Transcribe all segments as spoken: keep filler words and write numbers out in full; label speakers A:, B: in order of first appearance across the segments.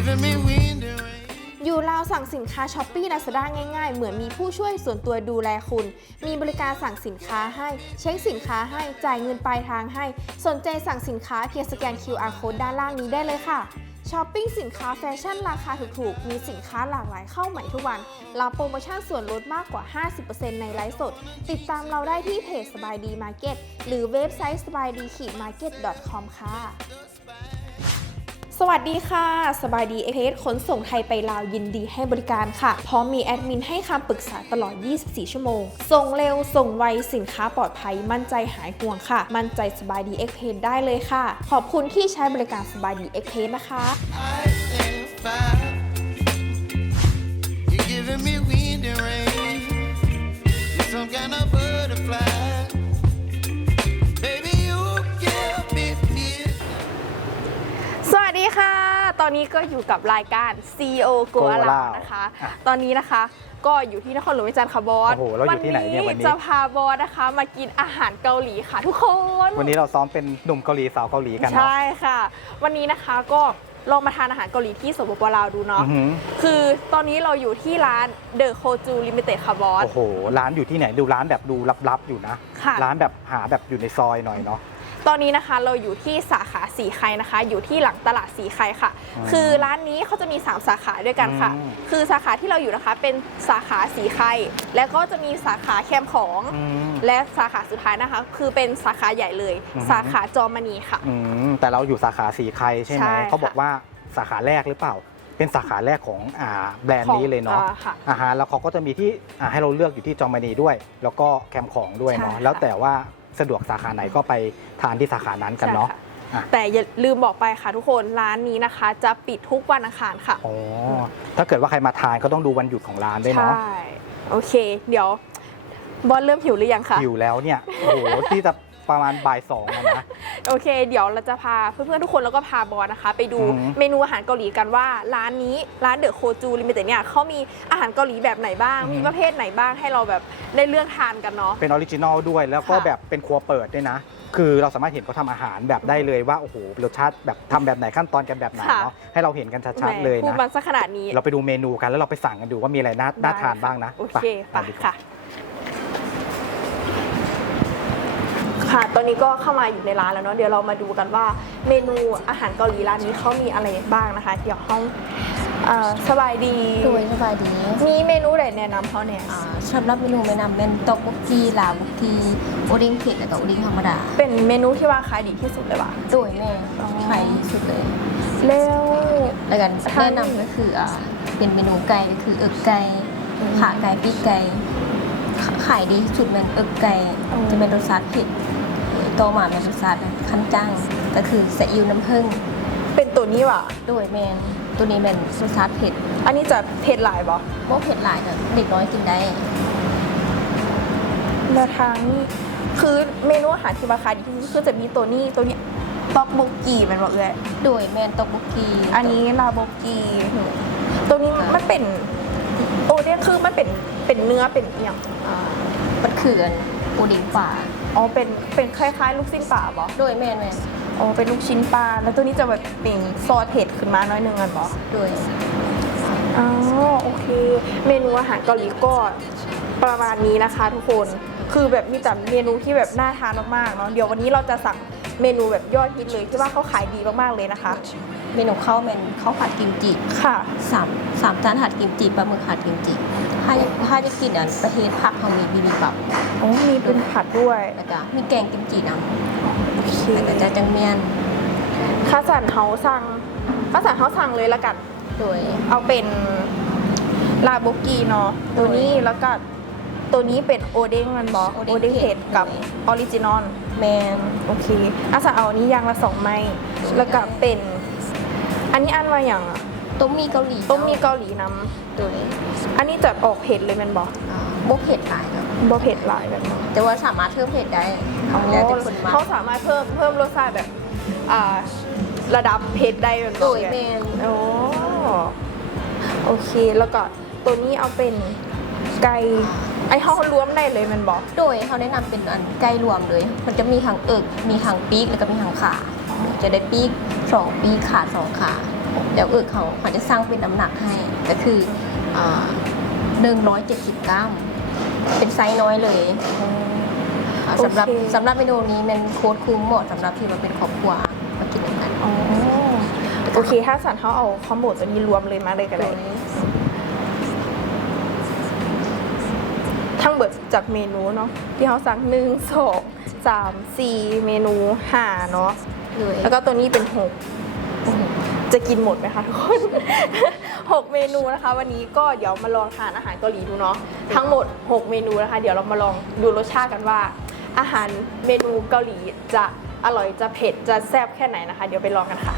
A: อยู่ลาวสั่งสินค้าช้อปปี้ลาซาด้าง่ายๆเหมือนมีผู้ช่วยส่วนตัวดูแลคุณมีบริการสั่งสินค้าให้เช็คสินค้าให้จ่ายเงินปลายทางให้สนใจสั่งสินค้าเพียงสแกน คิว อาร์ Code ด้านล่างนี้ได้เลยค่ะช้อปปิ้งสินค้าแฟชั่นราคาถูกๆมีสินค้าหลากหลายเข้าใหม่ทุกวันรับโปรโมชั่นส่วนลดมากกว่า ห้าสิบเปอร์เซ็นต์ ในไลฟ์สดติดตามเราได้ที่เพจสบายดีมาร์เก็ตหรือเว็บไซต์สบายดีมาร์เก็ต ดอท คอม ค่ะสวัสดีค่ะสบายดีเอ็กเพรสขนส่งไทยไปลาวยินดีให้บริการค่ะพร้อมมีแอดมินให้คำปรึกษาตลอด ยี่สิบสี่ ชั่วโมงส่งเร็วส่งไวสินค้าปลอดภัยมั่นใจหายห่วงค่ะมั่นใจสบายดีเอ็กเพรสได้เลยค่ะขอบคุณที่ใช้บริการสบายดีเอ็กเพรสนะคะสวัสดีค่ะตอนนี้ก็อยู่กับรายการ ซี อี โอ Go Around นะคะตอนนี้นะคะก็อยู่ที่นครหลวงวิจารณ์ค่ะบอส
B: วันนี้
A: จะพาบอสนะคะมากินอาหารเกาหลีค่ะทุกคน
B: วันนี้เราซ้อมเป็นหนุ่มเกาหลีสาวเกาหลีกันเนาะ
A: ใช่ค่ะวันนี้นะคะก็ลองมาทานอาหารเกาหลีที่สปป.ลาวดูเนาะคือตอนนี้เราอยู่ที่ร้าน The Koju Limited ค่ะบอส
B: โอ้โหร้านอยู่ที่ไหนดูร้านแบบดูลับๆอยู่นะร้านแบบหาแบบอยู่ในซอยหน่อยเนาะ
A: ตอนนี้นะคะเราอยู่ที่สาขาสีไข่นะคะอยู่ที่หลังตลาดสีไข่ค่ะคือร้านนี้เขาจะมีสามสาขาด้วยกันค่ะคือสาขาที่เราอยู่นะคะเป็นสาขาสีไข่แล้วก็จะมีสาขาแคมของและสาขาสุดท้ายนะคะคือเป็นสาขาใหญ่เลยสาขาจอมณีค่ะ
B: แต่เราอยู่สาขาสีไข่ใช่ไหมเขาบอกว่าสาขาแรกหรือเปล่าเป็นสาขาแรกของอ่าแบรนด์นี้เลยเนาะอาหารแล้วเขาก็จะมีที่ให้เราเลือกอยู่ที่จอมณีด้วยแล้วก็แคมของด้วยเนาะแล้วแต่ว่าสะดวกสาขาไหนก็ไปทานที่สาขานั้นกันเนาะ
A: แต่อย่าลืมบอกไปค่ะทุกคนร้านนี้นะคะจะปิดทุกวันอังคารค่ะ
B: อ๋อถ้าเกิดว่าใครมาทานก็ต้องดูวันหยุดของร้านด้วยเนาะ
A: ใช่โอเคเดี๋ยวบอสเริ่มหิวหรือยังคะ
B: หิวแล้วเนี่ยโอ้โหที่จะประมาณบ่ายสองนะ
A: โอเคเดี๋ยวเราจะพาเพื่อนๆทุกคนแล้วก็พาบอสนะคะไปดูเมนูอาหารเกาหลีกันว่าร้านนี้ร้านเดอะโคจูลิมิเต็ดเนี่ยเขามีอาหารเกาหลีแบบไหนบ้างมีประเภทไหนบ้างให้เราแบบได้เลือกทานกันเนาะ
B: เป็นออริจินอลด้วยแล้วก็แบบเป็นครัวเปิดด้วยนะคือเราสามารถเห็นเขาทำอาหารแบบได้เลยว่าโอ้โหรสชาติแบบทำแบบไหนขั้นตอนกันแบบไหนเนาะให้เราเห็นกันชัดๆเลยนะ
A: พูดมันซะขนาดนี้
B: เราไปดูเมนูกันแล้วเราไปสั่งกันดูว่ามีอะไรน่าทานบ้างนะ
A: โอเคไปค่ะค่ะตอนนี้ก็เข้ามาอยู่ในร้านแล้วเนาะเดี๋ยวเรามาดูกันว่าเมนูอาหารเกาหลีร้านนี้เขามีอะไรบ้างนะคะเดี๋ยวห้องสบายดี
C: สวยสบายดี
A: มีเมนูไหนแนะนำเขาเนี่ย
C: สำหรับเมนูแนะนำเป็นตอกบุกกีลาบุกกีโอเด้งเผ็ดแล้วก็โอเด้งธรรมดา
A: เป็นเมนูที่ว่าขายดีที่สุดเลยว่ะ
C: สวยแม่ขายดีสุดเลย
A: แล้ว
C: แล้วกันแนะนำก็คือเป็นเมนูไก่ก็คือเอิบไก่ขาไก่ปีกไก่ขายดีที่สุดเป็นเอิบไก่จะเป็นรสชาติเผ็ดโตมาเป็นรสชาติขั้นจ้างก็คือซีอิ๊วน้ำผึ้ง
A: เป็นตัวนี้ว่ะ
C: ด้วยแมนตัวนี้เป็นรสชาติเผ็ด
A: อันนี้จะเผ็ดหลายบ่
C: โมเผ็ดหลายแต่เด็กน้อยกินได้
A: แล้วทางนี้คือเมนูอาหารที่ราคาดีที่สุดคือจะมีตัวนี้ตัวนี้ต๊อกโบกีมันบอกเลย
C: ด้วยแมนต๊อกโบกี
A: อันนี้ลาโบกีตัวนี้มันเป็นโอเด้งคือมันเป็นเป็นเนื้อเป็นเอียง
C: มันคือโอเด้งปลา
A: อ๋อเป็นเป็นคล้ายๆลูกชิ้นปลาบ่
C: ด้วยแมนแมน
A: อ๋อเป็นลูกชิ้นปลาแล้วตัวนี้จะแบบเป็นซอสเผ็ดขึ้นมาน้อยนึงกันบ่
C: ด้วย
A: อ๋อโอเคเมนูอาหารเกาหลีก็ประมาณนี้นะคะทุกคนคือแบบมีแต่เมนูที่แบบน่าทานมากๆเนาะเดี๋ยววันนี้เราจะสั่งเมนูแบบยอดฮิตเลยที่ว่าเขาขายดีมากๆเลยนะคะ
C: เมนูข้าวเป็นข้าวผัดกิมจิ
A: ค่ะ
C: สามสามจานผัดกิมจิปลาหมึกผัดกิมจิถ้าถ้าจะกินอันประเทศผักเขามีบิบิบับ
A: อ๋อมีเป็นผัดด้วย
C: แล้วก็มีแกงกิมจิน้ำโอเคแล้วก็จังเมียน
A: ข้าวสันเฮาสั่งข้าวสันเฮาสั่งเลยละกัน
C: โดย
A: เอาเป็นลาโบกีเนาะตัวนี้แล้วก็ตัวนี้เป็นโอเด้งมันบอโอเด้งเผ็ดกับออริจินอล
C: แมน
A: โอเคอาสาเอาอันนี้ยางละสองไม้แล้วก็เป็นอันนี้อันว่าอย่างอะ
C: ต้มมีเกาหลี
A: ต้มมีเกาหลีน้ำโดยอันนี้จะออกเผ็ดเลยมันบอ
C: โบเผ็ดหลายครับ
A: โบเผ็ดหลายแบบนั้น
C: แต่ว่าสามารถเพิ่มเผ็ดได้
A: เขาสามารถเพิ่มเพิ่มรสชาติแบบระดับเผ็ดได้แบบ
C: โดยแมน
A: โอ้โอเคแล้วก็ตัวนี้เอาเป็นไก่ไอ้เขารวมได้เลยมันบอก
C: โดยเขาแนะนำเป็นอันไก่รวมเลยมันจะมีหางเอิกมีหางปีกแล้วก็มีหางขาจะได้ปีกสองปีกขาสองขาเดี๋ยวเอิกเขาเขาจะสร้างเป็นน้ำหนักให้ก็คือหนึ่งร้อยเจ็ดสิบกรัมเป็นไซส์น้อยเลยอ่าสำหรับ
A: โอเค
C: สำหรับเมนูนี้มันโค้ดคุ้มเหมาะสำหรับที่มาเป็นครอบครัวมากินด้วยกัน
A: อ๋อโอเคถ้าสันเขาเอาคอมโบตัวนี้รวมเลยมาเลยกันเลยทั้งเบิดจากเมนูเนาะที่เขาสั่งหนึ่งสองสามสี่เมนูห้าเนาะ
C: เลย
A: แล้วก็ตัวนี้เป็นหกจะกินหมดไหมคะทุกคน หกเมนูนะคะ วันนี้ก็เดี๋ยวมาลองทานอาหารเกาหลีดูเนาะทั้งหมดหกเมนูนะคะ เดี๋ยวเรามาลองดูรสชาติกันว่า อาหารเมนูเกาหลีจะอร่อยจะเผ็ดจะแซ่บแค่ไหนนะคะ เดี๋ยวไปลองกันค่ะ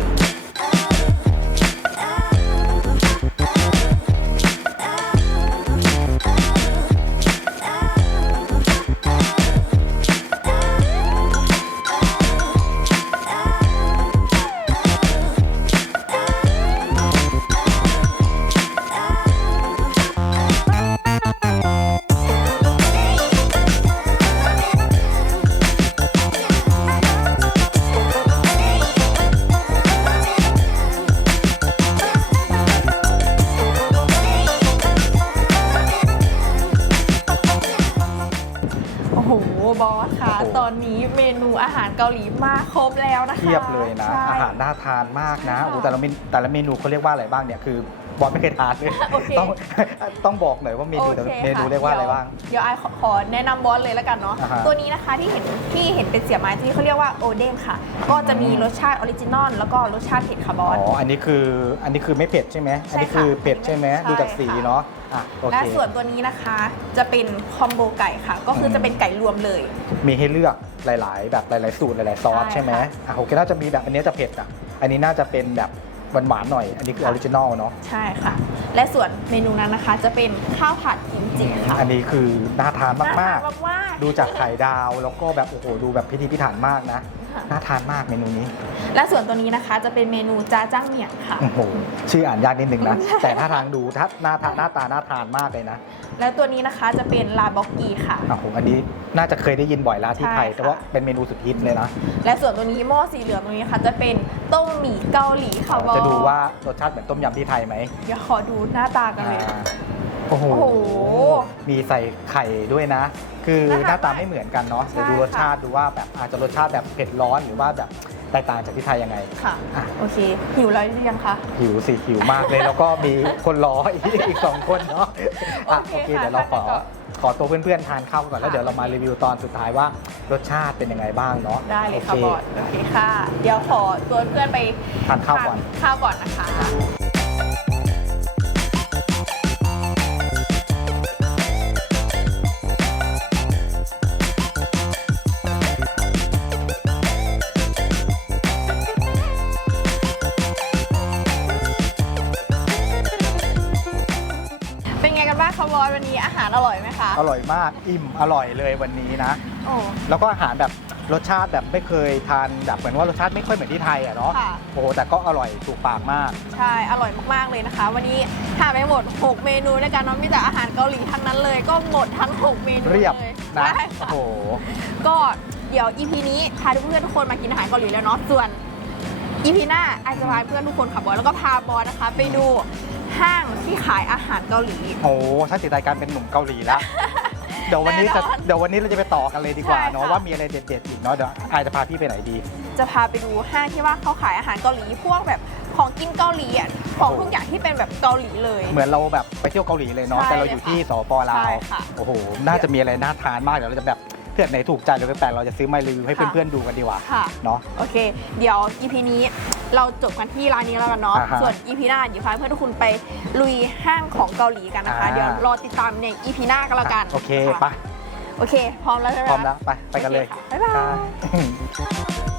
A: โอ้โหบอสค่ะ
B: โอ้โห
A: ตอนนี้เมนูอาหารเกาหลีมาครบแล้วนะคะ
B: เทียบเลยนะ
A: ใช่
B: อาหารน่าทานมากนะ
A: ใช่ค่ะ
B: โอ้แต่ละเมนูแต่ละเมนูเขาเรียกว่าอะไรบ้างเนี่ยคือบอสไม่เคยทานเลย
A: โอเค
B: ต้องต้องบอกหน่อยว่าเมนูแต่ละ
A: โอค
B: เมนู
A: ค่ะ
B: เรียกว่าอะไรบ้าง
A: เดี๋ยวไอขอขอแนะนำบอสเลยแล้วกันเนาะ
B: อ่าฮะ
A: ตัวนี้นะคะที่เห็นที่เห็นเป็นเสียไม้ที่เขาเรียกว่าโอเดมค่ะ ก็จะมีรสชาติออริจินอลแล้วก็รสชาติเผ็ดค่ะบอ
B: อ๋
A: ส
B: ออันนี้คืออันนี้คือไม่เผ็ดใช่ไหม
A: ใช่
B: อันนี้คือเผ็ดใช่ไหม
A: ใช่
B: ดูจากสี
A: ค่ะ
B: เนาะอ่ะโอ
A: และ
B: เค
A: ส่วนตัวนี้นะคะจะเป็นคอมโบไก่ค่ะ ก็คือ
B: ม
A: จะเป็นไก่รวมเลย
B: มีให้เลือกหลาย ๆ แบบหลาย ๆ สูตรหลาย ๆ ซอส
A: ใช่
B: ใช่ไหม
A: ค่ะ
B: อ่ะโอเคน่าจะมีแบบอันนี้จะเผ็ดอ่ะอันนี้น่าจะเป็นแบบหวานๆหน่อย อันนี้คืออ
A: ค่ะ
B: อริจินอลเนาะ
A: ใช่ค่ะ และส่วนเมนูนั้นนะคะจะเป็นข้าวผัดกิมจิค่ะ
B: อันนี้คือน่าทานมาก
A: น่ทนมาก
B: ๆ ดูจากไข่ดาวแล้วก็แบบโอ้โหดูแบบพิธีพิถันมากนะ
A: ค่ะ
B: น่าทานมากเมนูนี้
A: และส่วนตัวนี้นะคะจะเป็นเมนูจาจ้างเหมียงค่ะ
B: โอ้โหชื่ออ่านยากนิดนึงนะ แต่ถ้าทางดูถ้าหน้าทานหน้าตาน่าทานมากเลยนะ
A: แล้วตัวนี้นะคะจะเป็นลาบ็อกกีค่ะ
B: โอ้โหอันนี้น่าจะเคยได้ยินบ่อยร้านที่ไทย
A: ใช่ค่ะ
B: แต่ว่าเป็นเมนูสุดฮิตเลยนะ
A: และส่วนตัวนี้หม้อสีเหลืองตรงนี้นะคะจะเป็นต้มหมี่เกาหลีค่ะบอส
B: จะดูว่ารสชาติเหมือนต้มยำที่ไทยไหม
A: เดี๋ยวขอดูหน้าตากันเลย
B: อ่าโอ้โห
A: โอ้โห
B: มีใส่ไข่ด้วยนะ คือ
A: นะคะ
B: หน้าตาไม่เหมือนกันเนาะ
A: ใช่
B: เดี๋ยวดูรสชาติ
A: ค่ะ
B: ดูว่าแบบอาจจะรสชาติแบบเผ็ดร้อนหรือว่าแบบแตกต่างจากที่ไทยยังไง
A: ค่ะ
B: อ่ะ
A: โอเค หิวแล้วหรือยังคะ
B: หิวสิหิวมากเลย แล้วก็มีคนรออีกอีกสองคนเนาะอ่ะ
A: โอ
B: โอ
A: เค
B: เค
A: ค่ะ
B: เดี๋ยวเราขอ
A: ทานกันก่อน
B: ขอตัวเพื่อนๆทานข้าวก่อนแล้ว
A: ค่ะ
B: เดี๋ยวเรามารีวิวตอนสุดท้ายว่ารสชาติเป็นยังไงบ้างเนาะ
A: ได้เลยค่ะ
B: โอบ
A: อสโอเคค่ะ เดี๋ยวขอตัวเพื่อนไป
B: ทานข้าวก่อน
A: ทข้าวก่อนนะคะ เป็นไงกันบ้างคะบอสวันนี้อาหารอร่อยไหมคะ
B: อร่อยมากอิ่มอร่อยเลยวันนี้นะ
A: โอ้
B: แล้วก็อาหารแบบรสชาติแบบไม่เคยทานแบบเหมือนว่ารสชาติไม่ค่อยเหมือนที่ไทยอ่ะเนาะ
A: ค่ะ
B: โอ้โหแต่ก็อร่อยถูกปากมาก
A: ใช่ อร่อยมากๆเลยนะคะ วันนี้ทานไปหมด หก เมนูด้วยกันเนาะมีแต่อาหารเกาหลีทั้งนั้นเลย ก็หมดทั้ง หก เมนู
B: เรียบ
A: เลย
B: นะ
A: ใช่
B: โอ้
A: ค่ะ
B: โห
A: ก็เดี๋ยว อี พี นี้พาเพื่อนๆทุกคนมากินอาหารเกาหลีแล้วเนาะ ส่วน อี พี หน้าอาจจะพาเพื่อนทุกคนขับบอสแล้วก็พาบอสนะคะ ไปดูห้างที่ขายอาหารเกาหลี
B: โอ้โหถ้าติดใจการเป็นหนุ่มเกาหลีแล้ว เดี๋ยววันนี้จะ
A: แน่นอน
B: เดี๋ยววันนี้เราจะไปต่อกันเลยดีกว่า
A: ใช่
B: เนาะ
A: ค่ะ
B: ว่ามีอะไรเด็ดๆอีกเนาะเดี๋ยวอายจะพาพี่ไปไหนดี
A: จะพาไปดูห้างที่ว่าเขาขายอาหารเกาหลี พวกแบบของกินเกาหลีอ่ะ ของทุกอย่างที่เป็นแบบเกาหลีเลย
B: เหมือนเราแบบไปเที่ยวเกาหลีเลยเนาะ
A: ใช่
B: แต่เราอยู่ที่สปลา
A: ใช่
B: ว
A: ค่ะ
B: โอ้โหน่าจะมีอะไรน่าทานมากเดี๋ยวเราจะแบบเพื่อนไหนถูกใจหรือแปลกๆเราจะซื้อมารีวิวให้
A: ค่ะ
B: เพื่อนๆดูกันดีกว่า
A: ค่ะ
B: เนาะ
A: โอเค เดี๋ยว อี พี นี้เราจบกันที่ร้านนี้แล้วกันเนาะ
B: อ่าฮะ
A: ส่วน อี พี หน้าเดี๋ยวพาเพื่อนทุกคนไปลุยห้างของเกาหลีกันนะคะ
B: อ่า
A: เดี๋ยวรอติดตามใน อี พี หน้ากันแล้วกัน
B: โอเค
A: ค่ะ
B: ไป
A: โอเค พร้อมแล้วใช่ไหม
B: พร้อมแล้วไปไปกันเลย
A: โอเคค่ะบ๊ายบาย
B: ครับ